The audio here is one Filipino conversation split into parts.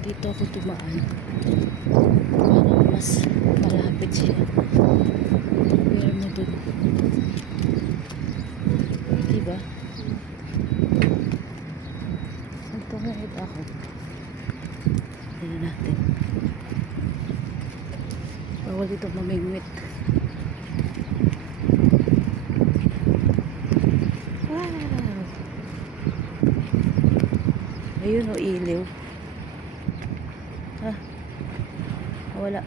dito ako tumaan, parang mas malapit siya. Pero mo dun, diba? Magtumahit ako. Tignan natin. Bawal dito mamingwit. Wow! Ayun o, iliw. Ha? Wala.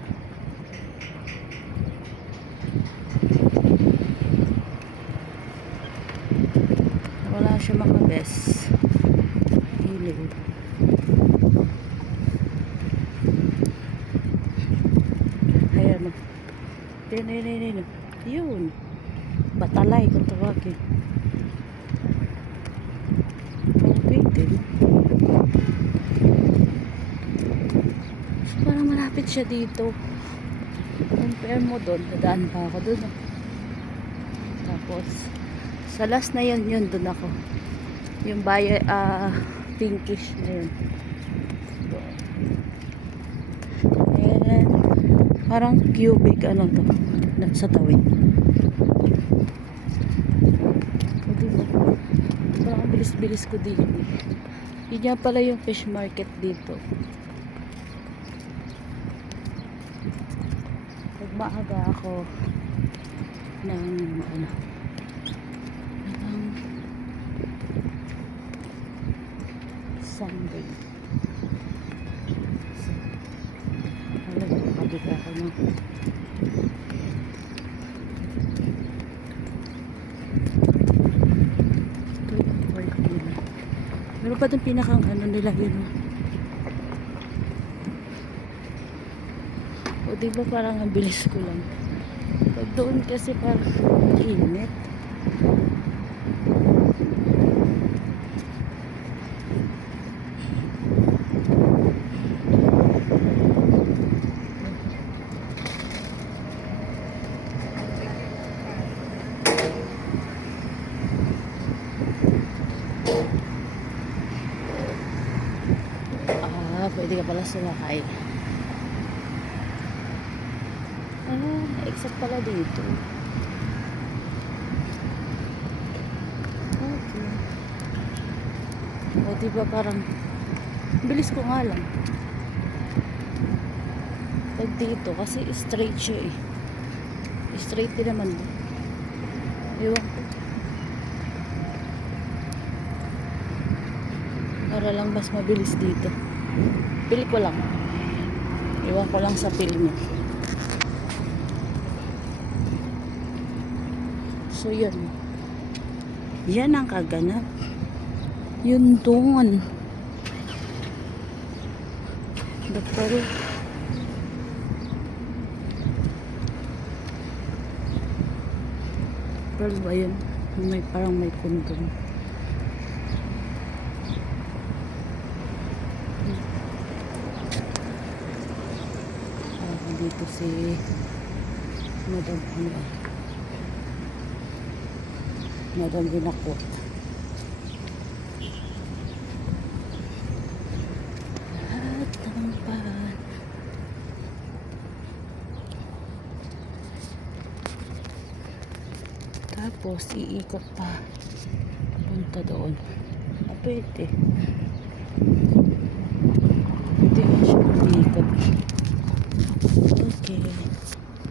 Wala siya mga best. Iliw. Ayan o. Ayun. Yun. Batalay kung tawagin. Okay din. So, parang malapit siya dito. Compare mo doon. Dadaan pa ako doon. Tapos, sa last na yun doon ako. Yung pinkish na yun. And, parang cubic ano to. Sa tawid. O, diba? Parang bilis-bilis ko dito. Yun nga pala yung fish market dito. Pag maaga ako ng Sunday. Pabigla ako ng ito yung work nila. Meron pa itong pinakang ano nila yun. O diba parang ang bilis ko lang. Pag doon kasi parang init. Pwede ka pala sumakay. Exact pala dito. Okay. O diba parang bilis ko nga lang. Pag dito kasi straight siya eh. Straight din naman. Ewan ko. Para lang mas mabilis dito. Pili ko lang. Iwan ko lang sa pili mo. So yun. Yan ang kaganap. Yun doon. Pero ba yun? Parang may puntong. Dito si Madam Binakot. At tampan. Tapos iikot pa punta doon. Pwede.